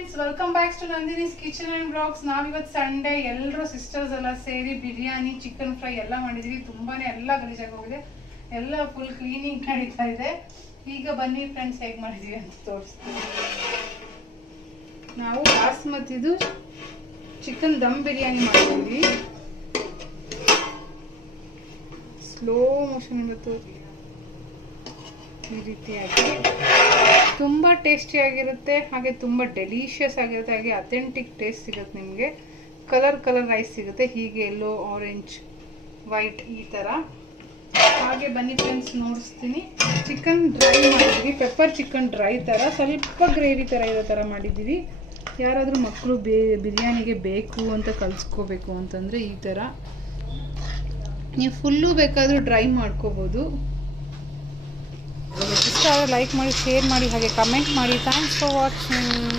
Friends, welcome back to Nandini's kitchen and blogs. ನಾವಿವತ್ತು Sunday ಎಲ್ಲರೂ sisters ಎಲ್ಲ ಸೇರಿ ಬಿರಿಯಾನಿ, ಚಿಕನ್ ಫ್ರೈ ಎಲ್ಲ ಮಾಡಿದೀವಿ. ತುಂಬಾನೇ ಎಲ್ಲ ಗಲೀಜಾಗಿ ಹೋಗಿದೆ, ಎಲ್ಲ ಫುಲ್ ಕ್ಲೀನಿಂಗ್ ನಡೀತಾ ಇದೆ. ಈಗ ಬನ್ನಿ ಫ್ರೆಂಡ್ಸ್, ಹೇಗೆ ಮಾಡಿದೀವಿ ಅಂತ ತೋರಿಸ್ತೀವಿ. ನಾವು ಬಾಸ್ಮತಿದು ಚಿಕನ್ ದಮ್ ಬಿರಿಯಾನಿ ಮಾಡಿದ್ವಿ. ಸ್ಲೋ ಮೋಷನ್ ಇವತ್ತು ಈ ರೀತಿಯಾಗಿ ತುಂಬ ಟೇಸ್ಟಿಯಾಗಿರುತ್ತೆ, ಹಾಗೆ ತುಂಬ ಡೆಲಿಷಿಯಸ್ ಆಗಿರುತ್ತೆ, ಹಾಗೆ ಅಥೆಂಟಿಕ್ ಟೇಸ್ಟ್ ಸಿಗುತ್ತೆ. ನಿಮಗೆ ಕಲರ್ ರೈಸ್ ಸಿಗುತ್ತೆ, ಹೀಗೆ ಎಲ್ಲೋ ಆರೆಂಜ್ ವೈಟ್ ಈ ಥರ. ಹಾಗೆ ಬನ್ನಿ ಫ್ರೆಂಡ್ಸ್ ನೋಡಿಸ್ತೀನಿ. ಚಿಕನ್ ಡ್ರೈ ಮಾಡಿದ್ವಿ, ಪೆಪ್ಪರ್ ಚಿಕನ್ ಡ್ರೈ ಥರ, ಸ್ವಲ್ಪ ಗ್ರೇವಿ ಥರ ಇರೋ ಥರ ಮಾಡಿದ್ದೀವಿ. ಯಾರಾದರೂ ಮಕ್ಕಳು ಬಿರಿಯಾನಿಗೆ ಬೇಕು ಅಂತ ಕಲಿಸ್ಕೋಬೇಕು ಅಂತಂದರೆ ಈ ಥರ ನೀವು ಫುಲ್ಲು ಬೇಕಾದರೂ ಡ್ರೈ ಮಾಡ್ಕೋಬೋದು. ಇಷ್ಟ ಆದರೆ ಲೈಕ್ ಮಾಡಿ, ಶೇರ್ ಮಾಡಿ, ಹಾಗೆ ಕಮೆಂಟ್ ಮಾಡಿ. Thanks for watching.